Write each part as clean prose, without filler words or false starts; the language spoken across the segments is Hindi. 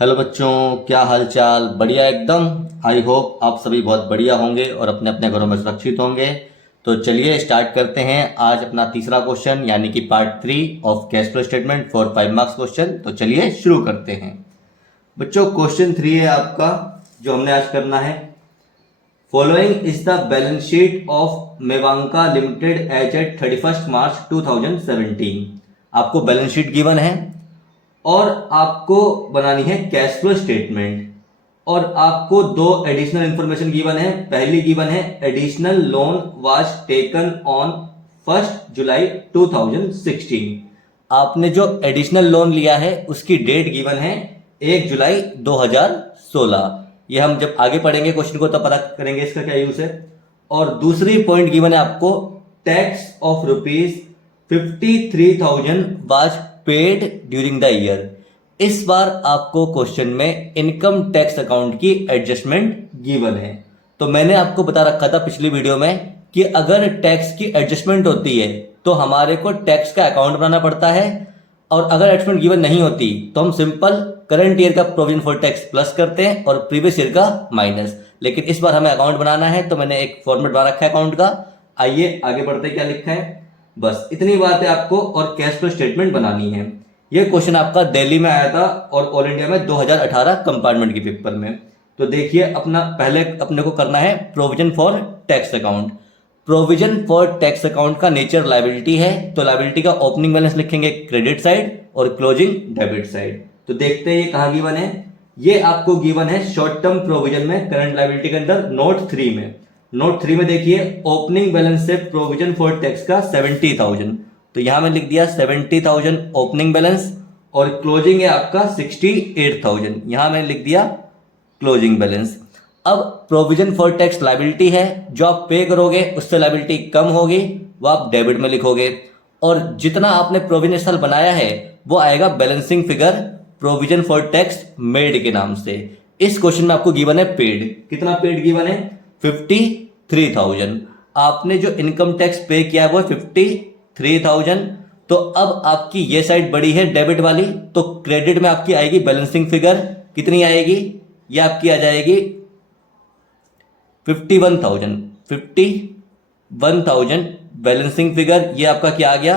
हेलो बच्चों, क्या हाल चाल? बढ़िया एकदम। आई होप आप सभी बहुत बढ़िया होंगे और अपने अपने घरों में सुरक्षित होंगे। तो चलिए स्टार्ट करते हैं आज अपना तीसरा क्वेश्चन यानी कि part 3 of cash flow statement for 5 marks question. तो चलिए शुरू करते हैं। बच्चों क्वेश्चन 3 है आपका जो हमने आज करना है। Following is the balance sheet of Mewanka limited as at 31 March 2017। आपको बैलेंस शीट गिवन है और आपको बनानी है कैश फ्लो स्टेटमेंट और आपको दो एडिशनल इंफॉर्मेशन गिवन है। पहली गिवन है additional loan was taken on 1 जुलाई 2016। आपने जो एडिशनल लोन लिया है उसकी डेट गिवन है 1 जुलाई 2016। ये हम जब आगे पढ़ेंगे क्वेश्चन को तब पता करेंगे इसका क्या यूज है। और दूसरी पॉइंट गिवन है आपको tax of ₹53,000 was paid during the year. इस बार आपको क्वेश्चन में इनकम टैक्स अकाउंट की एडजस्टमेंट गिवन है। तो मैंने आपको बता रखा था पिछली वीडियो में कि अगर टैक्स की एडजस्टमेंट होती है तो हमारे को टैक्स का अकाउंट बनाना पड़ता है और अगर एडजस्टमेंट गिवन नहीं होती तो हम सिंपल करंट ईयर का प्रोविजन फॉर टैक्स प्लस करते हैं और प्रीवियस ईयर का माइनस। लेकिन इस बार हमें अकाउंट बनाना है तो मैंने एक फॉर्मेट बना रखा है अकाउंट का। आइए आगे बढ़ते क्या लिखा है, बस इतनी बात है आपको। और कैश फ्लो स्टेटमेंट बनानी है। यह क्वेश्चन आपका दिल्ली में आया था और ऑल इंडिया में 2018 कंपार्टमेंट के पेपर में। तो देखिए अपना पहले अपने को करना है provision for tax account. Provision for tax account का नेचर लायबिलिटी है तो लायबिलिटी का ओपनिंग बैलेंस लिखेंगे क्रेडिट साइड और क्लोजिंग डेबिट साइड। तो देखते हैं ये कहां गिवन है। ये आपको गिवन है शॉर्ट टर्म प्रोविजन में करंट लायबिलिटी के अंदर नोट 3 में। नोट 3 में देखिए ओपनिंग बैलेंस से प्रोविजन फॉर टैक्स का 70,000। तो यहां में लिख दिया 70,000 ओपनिंग बैलेंस और क्लोजिंग है आपका 68,000। यहां मैंने लिख दिया क्लोजिंग बैलेंस। अब प्रोविजन फॉर टैक्स लायबिलिटी है, जो आप पे करोगे उससे लायबिलिटी कम होगी, वो आप डेबिट में लिखोगे और जितना आपने प्रोविजन साल बनाया है वो आएगा balancing figure provision for tax made के नाम से। इस क्वेश्चन में आपको गिवन है पेड। कितना पेड गिवन है? 53,000। आपने जो इनकम टैक्स पे किया है वो 53,000। तो अब आपकी ये साइड बड़ी है डेबिट वाली, तो क्रेडिट में आपकी आएगी बैलेंसिंग फिगर। कितनी आएगी? ये आपकी आ जाएगी 51,000 बैलेंसिंग फिगर। ये आपका क्या आ गया?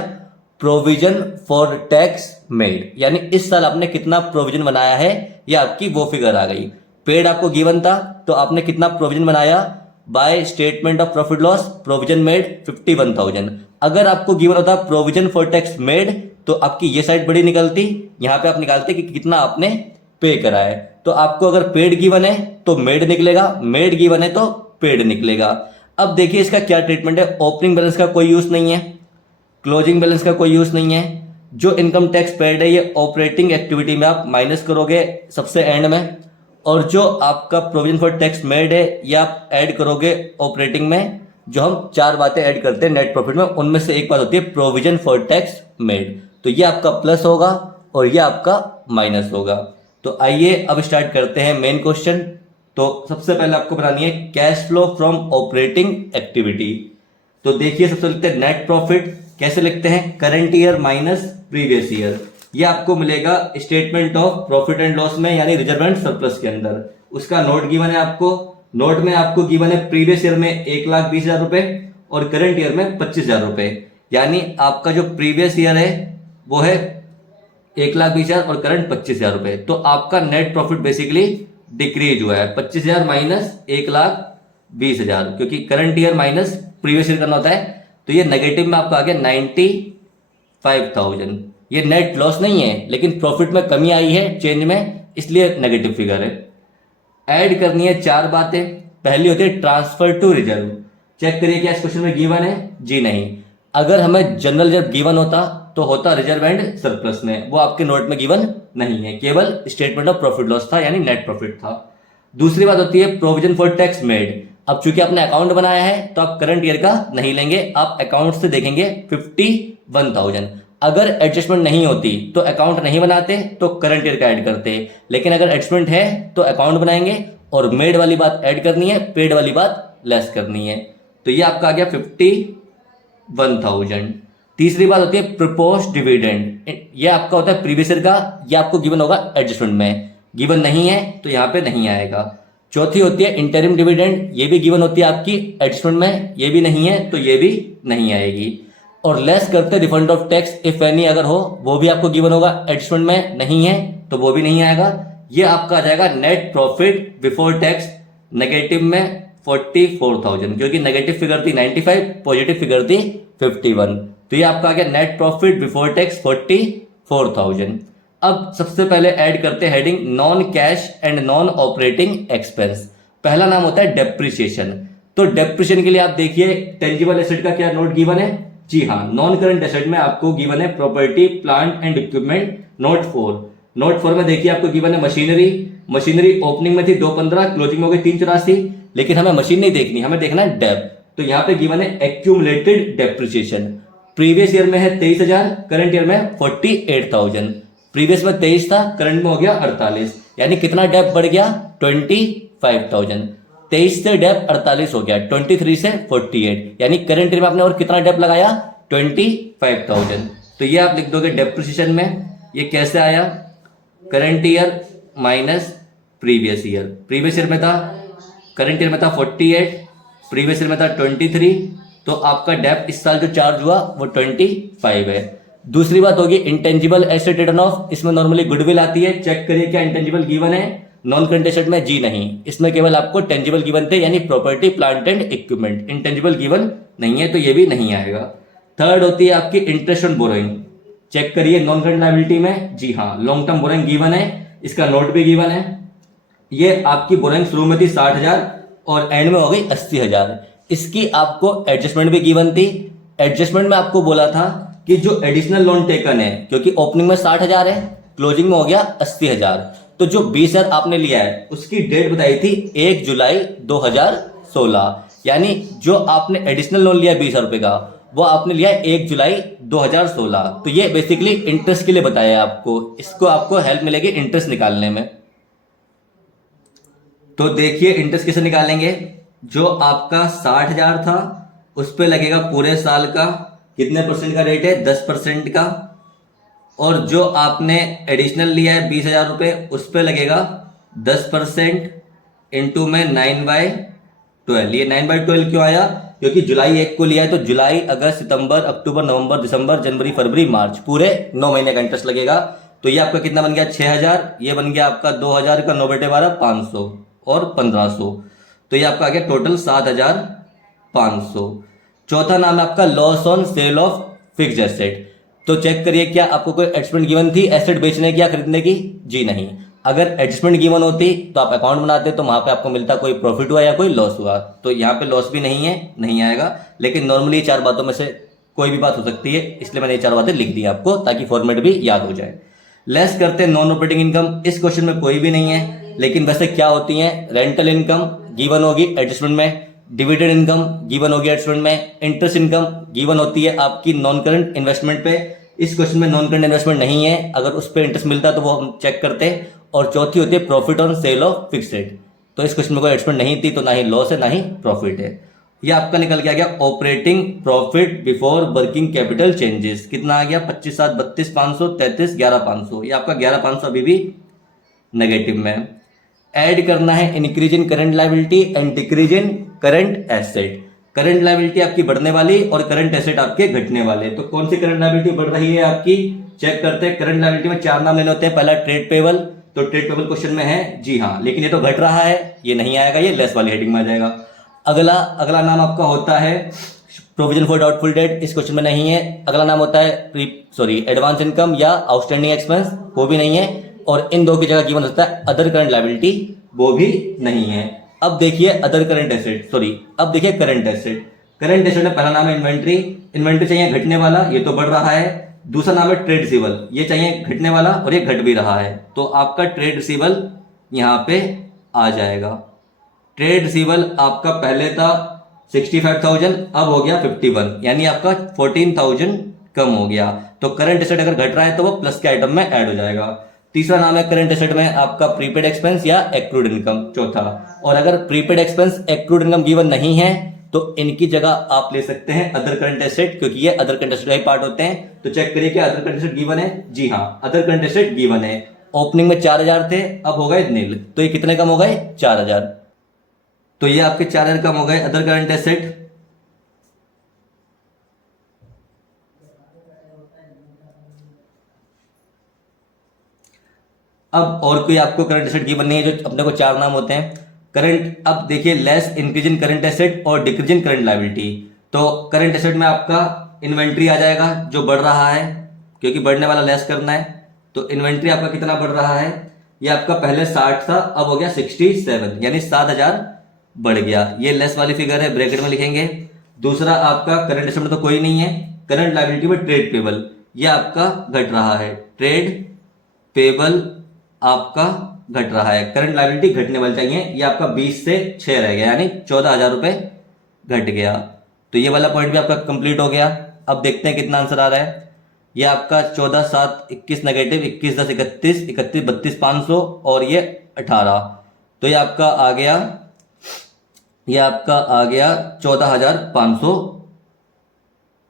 प्रोविजन फॉर टैक्स मेड, यानी इस साल आपने कितना प्रोविजन बनाया है ये आपकी वो फिगर आ गई। पेड आपको गिवन था तो आपने कितना प्रोविजन बनाया by statement of profit loss provision made 51,000। अगर आपको गिवन होता प्रोविजन फॉर टैक्स मेड तो आपकी ये साइड बड़ी निकलती, यहां पे आप निकालते कि कितना आपने पे करा है। तो आपको अगर पेड गिवन है तो मेड निकलेगा, मेड गिवन है तो पेड निकलेगा। अब देखिए इसका क्या ट्रीटमेंट है। ओपनिंग बैलेंस का कोई यूज नहीं है, क्लोजिंग बैलेंस का कोई यूज नहीं है। जो इनकम टैक्स पेड है ये ऑपरेटिंग एक्टिविटी में आप माइनस करोगे सबसे एंड में, और जो आपका प्रोविजन फॉर टैक्स मेड है ये आप ऐड करोगे ऑपरेटिंग में। जो हम 4 बातें ऐड करते हैं नेट प्रॉफिट में, उनमें से एक बात होती है प्रोविजन फॉर टैक्स मेड। तो ये आपका प्लस होगा और ये आपका माइनस होगा। तो आइए अब स्टार्ट करते हैं मेन क्वेश्चन। तो सबसे पहले आपको बनानी है cash flow from operating activity. तो देखिए सबसे लिखते हैं नेट प्रॉफिट। कैसे लिखते हैं? Current year minus previous year. ये आपको मिलेगा statement of profit and loss में, यानी रिजर्व एंड सरप्लस के अंदर। उसका नोट गिवन है आपको। नोट में आपको गिवन है प्रीवियस ईयर में 1,20,000 रुपए और करंट ईयर में 25,000 रुपए। यानी आपका जो प्रीवियस ईयर है वो है 1,20,000 और करंट 25,000 रुपए। तो आपका नेट प्रॉफिट बेसिकली डिक्रीज हुआ है 25,000 माइनस 1,20,000, क्योंकि current year minus previous year करना होता है। तो ये नेगेटिव में आपका आ गया 95,000। ये नेट लॉस नहीं है लेकिन प्रॉफिट में कमी आई है चेंज में, इसलिए नेगेटिव फिगर है। ऐड करनी है 4 बातें। पहली होती है ट्रांसफर टू रिजर्व। चेक करिए क्या इस क्वेश्चन में गिवन है? जी नहीं। अगर हमें जनरल रिजर्व गिवन होता तो होता रिजर्व एंड सरप्लस में, वो आपके नोट में गिवन नहीं है, केवल स्टेटमेंट ऑफ प्रॉफिट लॉस था यानी नेट प्रॉफिट था। दूसरी बात होती है प्रोविजन फॉर टैक्स मेड। अब चूंकि आपने अकाउंट बनाया है तो आप करंट ईयर का नहीं लेंगे, आप अकाउंट से देखेंगे 51,000। अगर एडजस्टमेंट नहीं होती तो अकाउंट नहीं बनाते तो करंट ईयर का ऐड करते, लेकिन अगर एडजस्टमेंट है तो अकाउंट बनाएंगे और मेड वाली बात ऐड करनी है, पेड वाली बात लेस करनी है। तो ये आपका आ गया 51,000। तीसरी बात होती है प्रपोज डिविडेंड। ये आपका होता है प्रीवियस ईयर का, ये आपको गिवन होगा एडजस्टमेंट में। गिवन नहीं है तो यहाँ पे नहीं आएगा। चौथी होती है इंटरिम डिविडेंड, ये भी गिवन होती है आपकी एडजस्टमेंट में, ये भी नहीं है तो ये भी नहीं आएगी। और लेस करते refund of tax if any अगर हो, वो भी आपको गिवन होगा, एडजस्टमेंट में नहीं है तो वो भी नहीं आएगा। ये आपका आ जाएगा net profit before tax, negative में 44,000, क्योंकि नेगेटिव फिगर थी 95, पॉजिटिव फिगर थी 51, तो ये आपका आ गया नेट प्रॉफिट बिफोर टैक्स 44,000। अब सबसे पहले ऐड करते हैं heading non cash and non operating expense. पहला नाम होता है डेप्रिसिएशन। तो डेप्रिसिएशन के लिए आप देखिए टेंजिबल एसेट का क्या नोट गिवन है, जी हाँ, नॉन करंट एसेट में आपको गिवन है property plant and equipment note 4। Note 4 में देखिए आपको गिवन है मशीनरी ओपनिंग में थी 215, क्लोजिंग में हो गई 384, लेकिन हमें मशीन नहीं देखनी, हमें देखना है डेप। तो यहाँ पे गिवन है एक्यूमुलेटेड डेप्रिसिएशन। प्रीवियस ईयर में है 23,000, करंट ईयर में 48,000। प्रीवियस में 23 था, करंट में हो गया 48, यानी कितना डेप बढ़ गया 25,000। 23 से डेप 48 हो गया, 23 से 48, यानी करंट ईयर में आपने और कितना डेप लगाया 25,000। तो ये आप लिख दोगे डेप्रिसिएशन में। ये कैसे आया, current year minus previous year. Previous year में था, करंट ईयर में था 48, प्रीवियस ईयर में था 23, तो आपका डेप इस साल जो चार्ज हुआ वो 25 है। दूसरी बात होगी इंटेंजिबल एसेट रिटर्न ऑफ, इसमें नॉर्मली गुडविल आती है, चेक करिए क्या इंटेंजिबल गिवन है। नॉन करंट एसेट में जी नहीं, इसमें केवल आपको टेंजिबल गिवन थे, यानी property plant and equipment. Intangible given नहीं है तो ये भी नहीं आएगा। थर्ड होती है आपकी इंटरेस्ट ऑन बोरोइंग, चेक करिए नॉन करंट लायबिलिटी में, जी हाँ, लॉन्ग टर्म बोरोइंग गिवन है, इसका नोट भी गिवन है। ये आपकी बोरोइंग शुरू में थी 60,000 और एंड में हो गई 80,000। इसकी आपको एडजस्टमेंट भी गिवन थी। एडजस्टमेंट में आपको बोला था कि जो एडिशनल लोन टेकन है, क्योंकि ओपनिंग में 60,000 है, क्लोजिंग में हो गया 80,000, तो जो 20,000 आपने लिया है उसकी डेट बताई थी 1 जुलाई 2016, यानी जो आपने एडिशनल लोन लिया 20,000 रुपए का, वो आपने लिया 1 जुलाई 2016। तो ये बेसिकली इंटरेस्ट के लिए बताया है आपको, इसको आपको हेल्प मिलेगी इंटरेस्ट निकालने में। तो देखिए इंटरेस्ट कैसे निकालेंगे, जो आपका 60,000 था उस पे लगेगा पूरे साल का कितने परसेंट का रेट है, 10% का, और जो आपने एडिशनल लिया है 20,000 रुपए उस पे लगेगा 10% इंटू में 9/12। ये 9/12 क्यों आया, क्योंकि जुलाई 1 को लिया है तो जुलाई, अगस्त, सितंबर, अक्टूबर, नवंबर, दिसंबर, जनवरी, फरवरी, मार्च, पूरे 9 महीने का इंटरेस्ट लगेगा। तो ये आपका कितना बन गया 6,000, ये बन गया आपका 2,000 का 9/12 500 और 1,500, तो ये आपका आ गया टोटल 7,500। चौथा नाम है आपका loss on sale of fixed asset. तो चेक करिए क्या आपको कोई एडजस्टमेंट गिवन थी एसेट बेचने की या खरीदने की, जी नहीं। अगर एडजस्टमेंट गिवन होती तो आप अकाउंट बनाते तो वहां पे आपको मिलता कोई प्रॉफिट हुआ या कोई लॉस हुआ, तो यहाँ पे लॉस भी नहीं है, नहीं आएगा। लेकिन नॉर्मली 4 बातों में से कोई भी बात हो सकती है, इसलिए मैंने ये 4 बातें लिख दी आपको ताकि फॉर्मेट भी याद हो जाए। लेस करते हैं नॉन ऑपरेटिंग इनकम, इस क्वेश्चन में कोई भी नहीं है, लेकिन वैसे क्या होती है, रेंटल इनकम गिवन होगी एडजस्टमेंट में, डिविडेंड इनकम गिवन होगी एडजस्टमेंट में, इंटरेस्ट इनकम गिवन होती है आपकी नॉन करंट इन्वेस्टमेंट पे। इस क्वेश्चन में नॉन करंट इन्वेस्टमेंट नहीं है, अगर उस पर इंटरेस्ट मिलता तो वो हम चेक करते। और चौथी होती है profit on sale of fixed asset, तो इस क्वेश्चन में कोई एडजस्टमेंट नहीं थी, तो ना ही लॉस है ना ही प्रॉफिट है। ये आपका निकल के आ गया operating profit before working capital changes, कितना आ गया 25, 7, 32, 500, 33, 11,500। ये आपका 11,500 अभी भी नेगेटिव में। ऐड करना है increase in current liability and decrease in current asset. Current liability आपकी बढ़ने वाली और करंट एसेट आपके घटने वाले, तो कौन सी करंट लायबिलिटी बढ़ रही है आपकी, चेक करते हैं। करंट लायबिलिटी में 4 नाम लेने होते हैं, पहला ट्रेड पेबल, तो ट्रेड पेबल क्वेश्चन में है, जी हाँ, लेकिन ये तो घट रहा है, ये नहीं आएगा, ये लेस वाली हेडिंग में आ जाएगा। अगला नाम आपका होता है प्रोविजन फॉर डाउटफुल डेट, इस क्वेश्चन में नहीं है। अगला नाम होता है एडवांस इनकम या आउटस्टैंडिंग एक्सपेंस, वो भी नहीं है। और इन दो की जगह गिवन होता है अदर करंट लायबिलिटी, वो भी नहीं है। अब देखिए अदर करंट एसेट, अब देखिए करंट एसेट। करंट एसेट में पहला नाम है इन्वेंट्री, इन्वेंट्री चाहिए घटने वाला, ये तो बढ़ रहा है। दूसरा नाम है ट्रेड रिसीवल, ये चाहिए घटने वाला और ये घट भी रहा है, तो आपका ट्रेड रिसीवल यहाँ पे आ जाएगा। ट्रेड रिसीवल आपका पहले था 65,000, अब हो गया 51, यानी आपका 14,000 कम हो गया। तो करंट एसेट अगर घट रहा है तो वो प्लस के आइटम में ऐड हो जाएगा। तीसरा नाम है करंट एसेट में आपका प्रीपेड एक्सपेंस या एक्रूड इनकम, चौथा। और अगर prepaid expense accrued income given नहीं है तो इनकी जगह आप ले सकते हैं अदर करंट एसेट, क्योंकि ये अदर करंट एसेट का ही पार्ट होते हैं। तो चेक करिए कि अदर करंट एसेट गिवन है, जी हाँ, अदर करंट एसेट गिवन है। ओपनिंग में 4,000 थे, अब हो गए नील, तो ये कितने कम हो गए? 4,000। तो ये आपके 4,000 कम हो गए। अदर करंट एसेट, अब और कोई आपको करंट एसेट की बननी है जो अपने को चार नाम होते हैं करंट। अब देखिए less increase in current asset और डिक्रीज इन करंट लायबिलिटी। तो करंट एसेट में आपका इन्वेंट्री आ जाएगा जो बढ़ रहा है, क्योंकि बढ़ने वाला लेस करना है। तो इन्वेंट्री आपका कितना बढ़ रहा है? ये आपका पहले 60 था, अब हो गया 67, यानी 7,000 बढ़ गया। ये लेस वाली फिगर है, ब्रैकेट में लिखेंगे। दूसरा आपका करंट एसेट में तो कोई नहीं है, करंट लायबिलिटी में ट्रेड पेबल, ये आपका घट रहा है। ट्रेड पेबल आपका घट रहा है, करंट लायबिलिटी घटने वाली चाहिए। ये आपका 20 से 6 रह गया, यानी 14,000 रुपए घट गया। तो ये वाला पॉइंट भी आपका कंप्लीट हो गया। अब देखते हैं कितना आंसर आ रहा है। ये आपका 14, 7, 21 नेगेटिव, 21, 10, 31, 31, 32, 500 और ये 18। तो ये आपका आ गया, ये आपका आ गया 14,500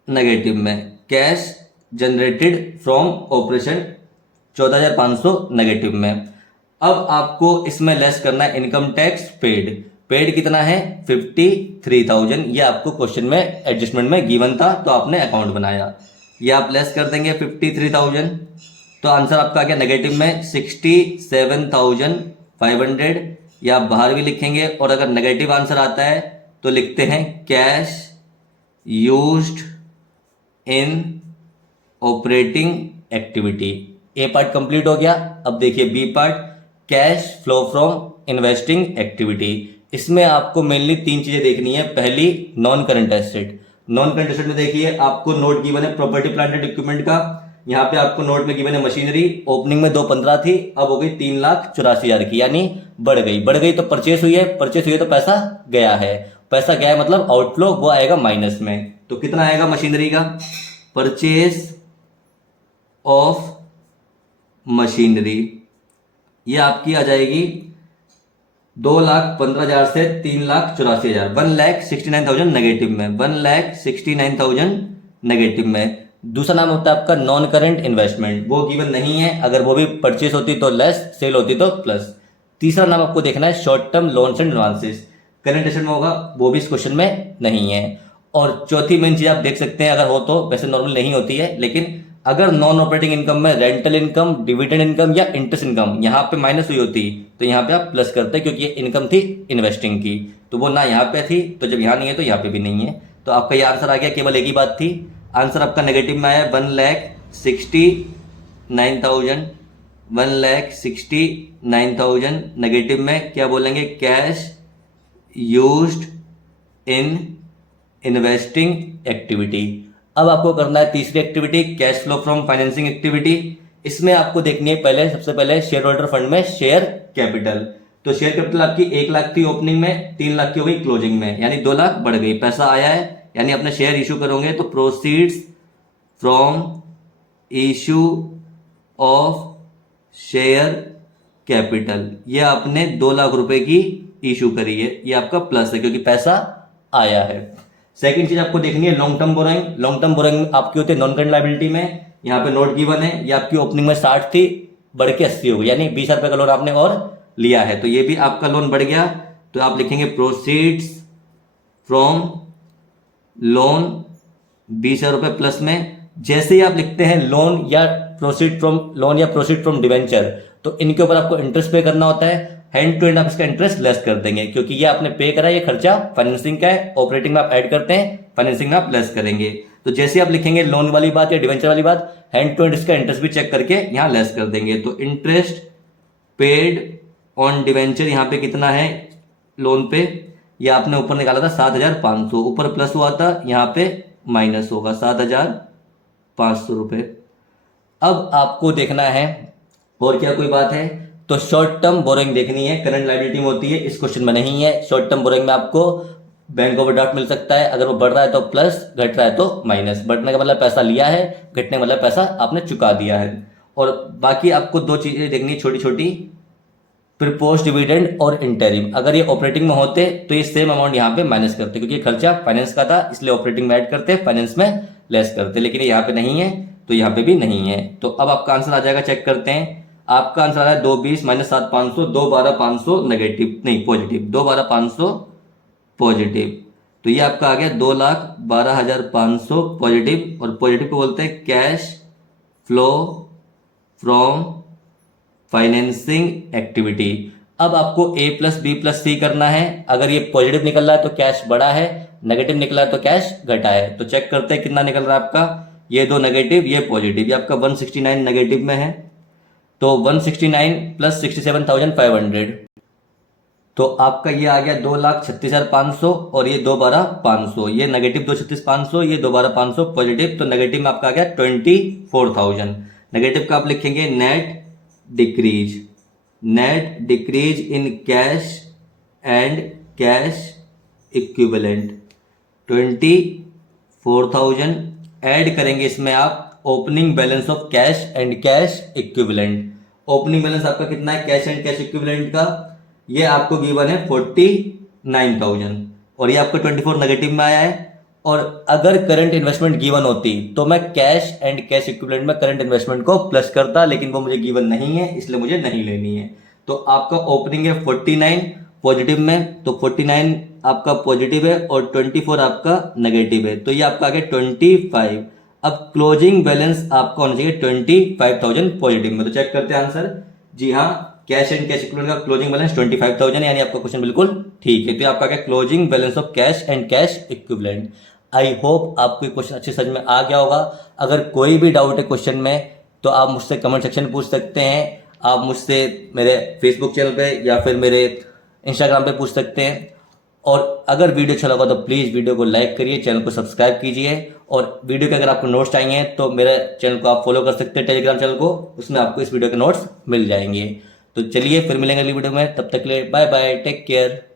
नेगेटिव में। Cash generated from operation 14,500 negative में। अब आपको इसमें लेस करना है इनकम टैक्स पेड। पेड कितना है? 53,000। ये आपको क्वेश्चन में एडजस्टमेंट में गिवन था, तो आपने अकाउंट बनाया। ये आप लेस कर देंगे 53,000, तो आंसर आपका आ गया नेगेटिव में 67,500। या आप बाहर भी लिखेंगे, और अगर नेगेटिव आंसर आता है तो लिखते हैं cash used in operating activity. A part complete हो गया। अब देखिए B part, cash flow from investing activity. इसमें आपको मेनली तीन चीजें देखनी है। पहली, non current asset. Non current asset में देखिए आपको नोट गिवन है प्रॉपर्टी प्लांट एंड इक्विपमेंट का। यहाँ पे आपको नोट में गिवन है मशीनरी। ओपनिंग में 215 थी, अब हो गई 3,84,000 की, यानी बढ़ गई तो परचेस हुई है, परचेस हुई है तो पैसा गया है। पैसा गया है मतलब आउटफ्लो, वो आएगा माइनस में। तो कितना आएगा मशीनरी का? परचेस ऑफ मशीनरी, ये आपकी आ जाएगी 2,15,000 से 3,84,000, 1,69,000 नेगेटिव में, 1,69,000 नेगेटिव में। दूसरा नाम होता है आपका नॉन करंट इन्वेस्टमेंट, वो गिवन नहीं है, अगर वो भी परचेस होती तो लेस, सेल होती तो प्लस। तीसरा नाम आपको देखना है short term loans and advances, current asset में होगा, वो भी इस क्वेश्चन में नहीं है। और चौथी मेन चीज आप देख सकते हैं, अगर हो तो, वैसे नॉर्मल नहीं होती है, लेकिन अगर नॉन ऑपरेटिंग इनकम में रेंटल इनकम, डिविडेंड इनकम या इंटरेस्ट इनकम यहाँ पे माइनस हुई होती तो यहाँ पे आप प्लस करते, क्योंकि ये इनकम थी इन्वेस्टिंग की, तो वो ना यहाँ पे थी, तो जब यहाँ नहीं है तो यहाँ पे भी नहीं है। तो आपका ये आंसर आ गया। केवल एक ही बात थी, आंसर आपका नेगेटिव में आया 1,69,000, 1,69,000 नेगेटिव में। क्या बोलेंगे? Cash used in investing activity. अब आपको करना है तीसरी activity, cash flow from financing activity. इसमें आपको देखनी है पहले, सबसे पहले शेयर होल्डर फंड में शेयर कैपिटल। तो शेयर कैपिटल आपकी 1 लाख थी ओपनिंग में, 3 लाख की हो गई क्लोजिंग में, यानी 2 लाख बढ़ गई। पैसा आया है, यानी अपने शेयर इशू करोगे तो proceeds from issue of share capital, ये आपने 2 लाख रुपए की इशू करी है, ये आपका प्लस है क्योंकि पैसा आया है। सेकंड चीज आपको देखनी है long term borrowing. Long term borrowing आपकी होती है नॉन करंट लायबिलिटी में। यहाँ पे नोट गिवन है, ये आपकी ओपनिंग में 60 थी, बढ़ के 80 हो गई, यानी 20,000 रुपए का लोन आपने और लिया है, तो ये भी आपका लोन बढ़ गया। तो आप लिखेंगे प्रोसीड्स फ्रॉम लोन 20,000 रुपए प्लस में। जैसे ही आप लिखते हैं लोन या प्रोसीड फ्रॉम लोन या प्रोसीड फ्रॉम डिवेंचर, तो इनके ऊपर आपको इंटरेस्ट पे करना होता है। हैंड टू हैंड आप इसका इंटरेस्ट लेस कर देंगे, क्योंकि ये आपने पे करा है, ये खर्चा फाइनेंसिंग का है, ऑपरेटिंग में आप ऐड करते हैं, फाइनेंसिंग में आप लेस करेंगे। तो जैसे आप लिखेंगे लोन वाली बात या डिवेंचर वाली बात, हैंड टू हैंड इसका इंटरेस्ट भी चेक करके यहाँ लेस कर देंगे। तो इंटरेस्ट पेड ऑन डिवेंचर यहाँ पे कितना है लोन पे, ये आपने ऊपर निकाला था 7,500, ऊपर प्लस हुआ था, यहाँ पे माइनस होगा 7,500 रुपए। अब आपको देखना है और क्या कोई बात है, तो शॉर्ट टर्म बोरोइंग देखनी है, करंट लायबिलिटी में होती है, इस क्वेश्चन में नहीं है। शॉर्ट टर्म बोरोइंग में आपको बैंक ओवरड्राफ्ट मिल सकता है, अगर वो बढ़ रहा है तो प्लस, घट रहा है तो माइनस। बढ़ने का मतलब पैसा लिया है, घटने का मतलब पैसा आपने चुका दिया है। और बाकी आपको 2 चीजें देखनी है छोटी छोटी, प्रीपोस्ट डिविडेंड और इंटरिम। अगर ये ऑपरेटिंग में होते तो ये सेम अमाउंट यहाँ पे माइनस करते, क्योंकि ये खर्चा फाइनेंस का था, इसलिए ऑपरेटिंग में ऐड करते, फाइनेंस में लेस करते, लेकिन ये यहाँ पे नहीं है तो यहाँ पे भी नहीं है। तो अब आपका आंसर आ जाएगा, चेक करते हैं। आपका आंसर है 220 माइनस 7,500, 212,500 नेगेटिव नहीं पॉजिटिव, 212,500 पॉजिटिव। तो ये आपका आ गया 2,12,500 पॉजिटिव, और पॉजिटिव को बोलते हैं cash flow from financing activity. अब आपको ए प्लस बी प्लस सी करना है। अगर ये पॉजिटिव निकल रहा है तो कैश बढ़ा है, नेगेटिव निकला है तो कैश घटा है। तो चेक करते हैं कितना निकल रहा है आपका। ये दो नेगेटिव, ये पॉजिटिव, ये आपका 169 नेगेटिव में है। तो 169 प्लस 67,500, तो आपका ये आ गया 2,36,500, और ये 2,12,500, ये नेगेटिव 2,36,500, ये 2,12,500 पॉजिटिव। तो नेगेटिव में आपका आ गया 24,000। नेगेटिव का आप लिखेंगे net decrease in cash and cash equivalent 24,000। Add करेंगे इसमें आप opening balance of cash and cash equivalent. Opening balance आपका कितना है कैश एंड कैश इक्विवेलेंट का, ये आपको गिवन है 49,000, और ये आपको 24 नेगेटिव में आया है। और अगर करंट इन्वेस्टमेंट गिवन होती तो मैं कैश एंड कैश इक्विवेलेंट में करंट इन्वेस्टमेंट को प्लस करता, लेकिन वो मुझे गिवन नहीं है, इसलिए मुझे नहीं लेनी है। तो आपका ओपनिंग है 49 पॉजिटिव में, तो 49 आपका पॉजिटिव है और 24 आपका नेगेटिव है, तो ये आपका आ गया 25। अब क्लोजिंग बैलेंस आपका होना चाहिए 25,000 पॉजिटिव में। तो चेक करते हैं आंसर। जी हाँ, कैश एंड कैश इक्विवेलेंट का क्लोजिंग बैलेंस 25,000, यानी आपका क्वेश्चन बिल्कुल ठीक है। तो आपका क्या closing balance of cash and cash equivalent. I hope आपको क्वेश्चन अच्छे समझ में आ गया होगा। अगर कोई भी डाउट है क्वेश्चन में तो आप मुझसे कमेंट सेक्शन में पूछ सकते हैं, आप मुझसे मेरे फेसबुक चैनल पे या फिर मेरे इंस्टाग्राम पे पूछ सकते हैं। और अगर वीडियो अच्छा लगा तो प्लीज़ वीडियो को लाइक करिए, चैनल को सब्सक्राइब कीजिए, और वीडियो के अगर आपको नोट्स चाहिए तो मेरे चैनल को आप फॉलो कर सकते हैं, टेलीग्राम चैनल को, उसमें आपको इस वीडियो के नोट्स मिल जाएंगे। तो चलिए फिर मिलेंगे अगली वीडियो में, तब तक के लिए बाय बाय, टेक केयर।